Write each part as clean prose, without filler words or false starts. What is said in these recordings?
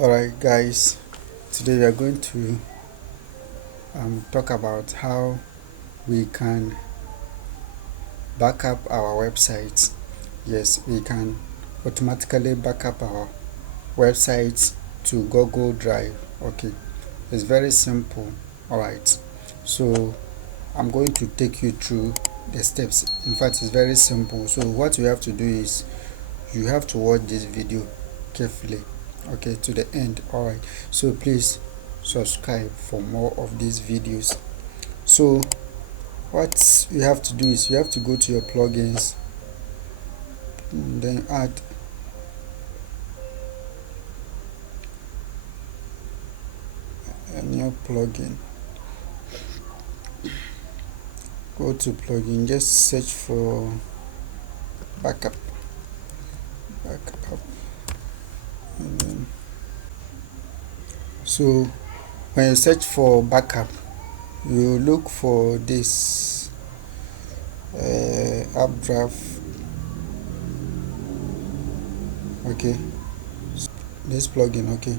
Alright guys, today we are going to talk about how we can back up our websites. Yes, we can automatically back up our websites to Google Drive. Okay, it's very simple. Alright, so I'm going to take you through the steps. In fact, it's very simple. So what you have to do is you have to watch this video carefully, okay, to the end. Alright, so please subscribe for more of these videos. So what you have to do is you have to go to your plugins, and then add a new plugin. Go to plugin, just search for backup, and then so when you search for backup, you look for this updraft. Okay, this plugin, okay,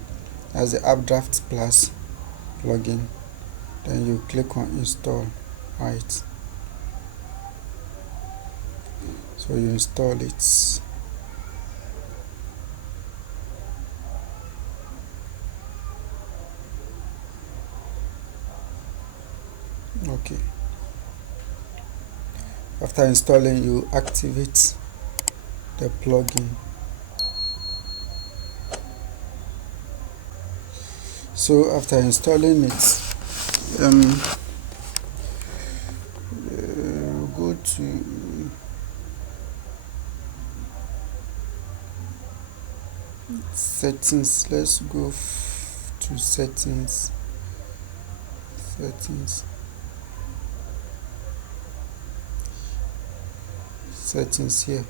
as the updraft plus plugin. Then you click on install. Right, so you install it. Okay, after installing, you activate the plugin. So after installing it, go to settings. Let's go to settings. Settings here.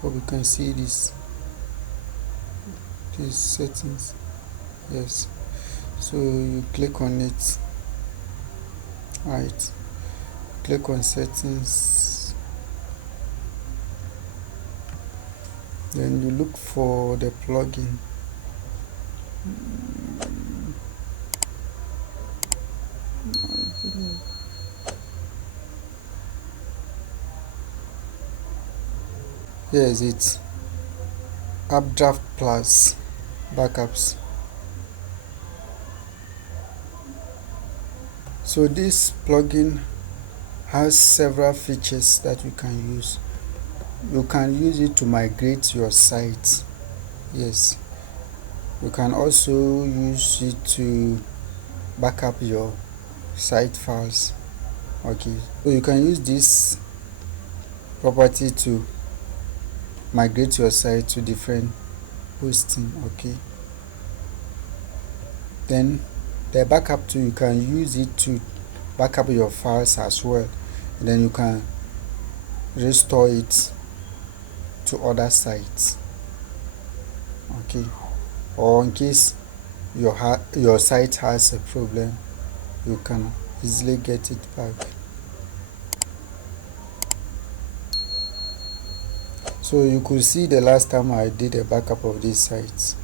Hope you can see this. These settings. Yes. So you click on it. Right. Click on settings. Then you look for the plugin. Here is it. Updraft plus backups. So this plugin has several features that you can use. You can use it to migrate your site. Yes. You can also use it to back up your site files. Okay. So you can use this property to migrate your site to different hosting. Okay. Then the backup too, you can use it to back up your files as well, and then you can restore it to other sites. Okay, or in case your site has a problem, you can easily get it back. So you could see the last time I did a backup of these sites,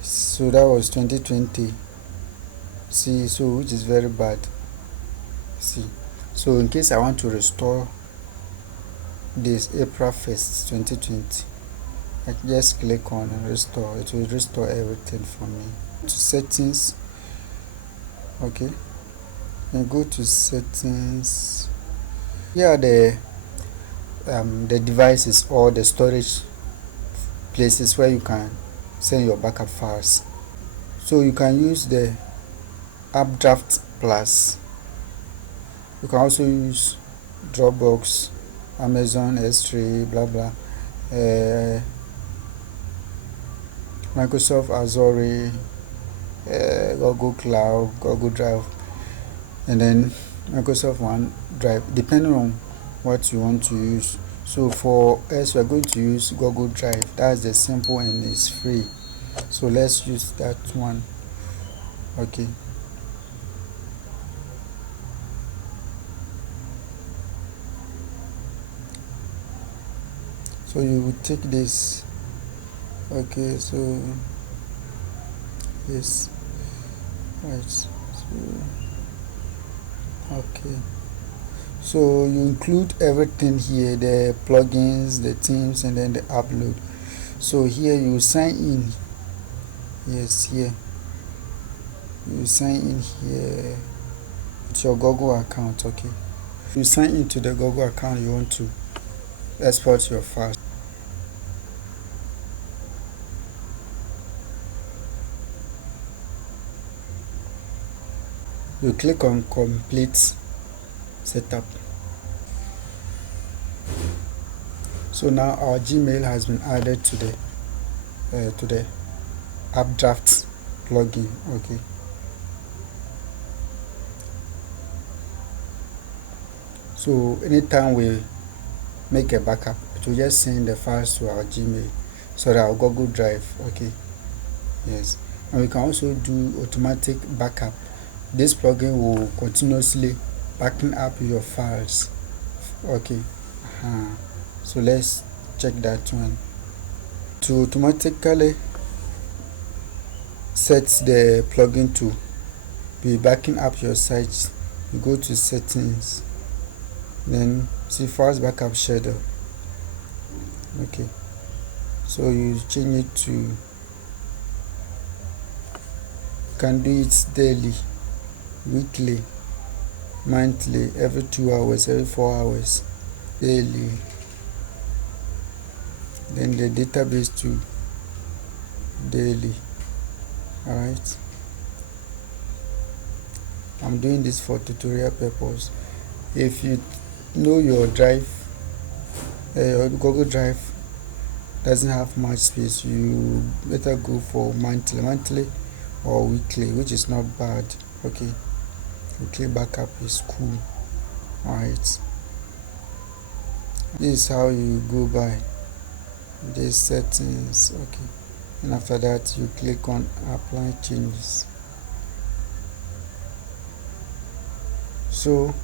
so that was 2020. See, so which is very bad. See, so in case I want to restore this April 1st 2020, I just click on restore. It will restore everything for me. To settings. Okay, and go to settings. Here are the devices or the storage places where you can send your backup files. So you can use the updraft plus. You can also use Dropbox, Amazon S3, blah blah, Microsoft Azure, Google Cloud, Google Drive, and then Microsoft OneDrive, depending on what you want to use. So for us, we are going to use Google Drive. That's the simple and it's free. So let's use that one. Okay. So you will take this Okay, so yes, right. So okay, so you include everything here, the plugins, the themes, and then the upload. So here you sign in. Yes, here you sign in here with your Google account. Okay, you sign into the Google account you want to export your files. You click on complete setup. So now our Gmail has been added to the updraft plugin. Okay, so anytime we make a backup, it will just send the files to our Gmail, so that our Google Drive. Okay, yes, and we can also do automatic backup. This plugin will continuously backing up your files. Okay, so let's check that one. To automatically set the plugin to be backing up your site, you go to settings, then see fast backup schedule. Okay, so you change it to, you can do it daily, weekly, monthly, every 2 hours, every 4 hours, daily. Then the database too, daily. Alright, I'm doing this for tutorial purpose. If you know your drive, your Google Drive doesn't have much space, you better go for monthly or weekly, which is not bad. Okay, weekly backup is cool. Alright, this is how you go by these settings. Okay, and after that you click on apply changes. So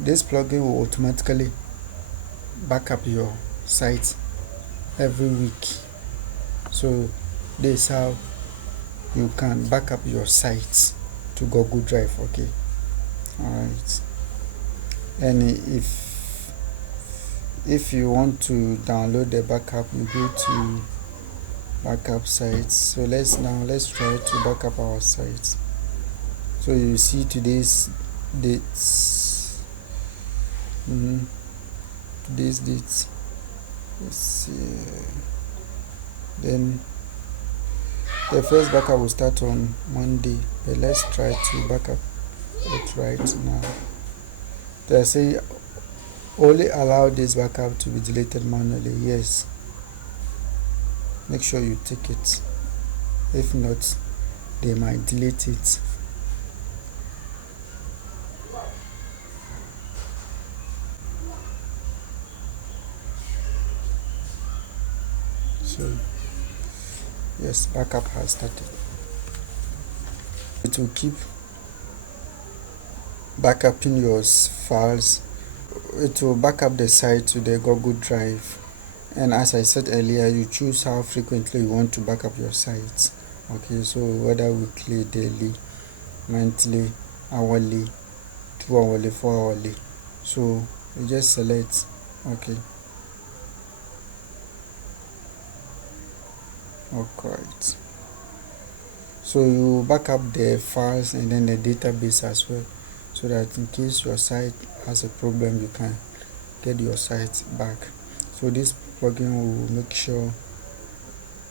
this plugin will automatically back up your site every week. So this is how you can back up your site to Google Drive. Okay, alright, and if you want to download the backup, you go to backup sites. So let's try to back up our site. So you see today's dates, today's dates. Let's see. Then the first backup will start on Monday, but let's try to back up it right now. They say only allow this backup to be deleted manually. Yes, make sure you tick it. If not, they might delete it. So yes, backup has started. It will keep backupping your files. It will back up the site to the Google Drive, and as I said earlier, you choose how frequently you want to back up your site. Okay, so whether weekly, daily, monthly, hourly, 2 hourly, 4 hourly. So you just select. Okay, alright, so you back up the files and then the database as well, so that in case your site has a problem, you can get your site back. So this plugin will make sure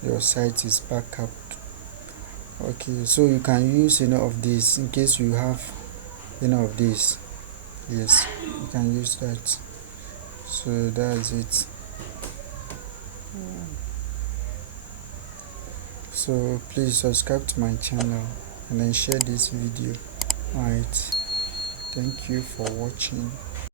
your site is backed up. Okay, so you can use of this in case you have of this. Yes, you can use that. So that's it. So please subscribe to my channel and then share this video. Alright, thank you for watching.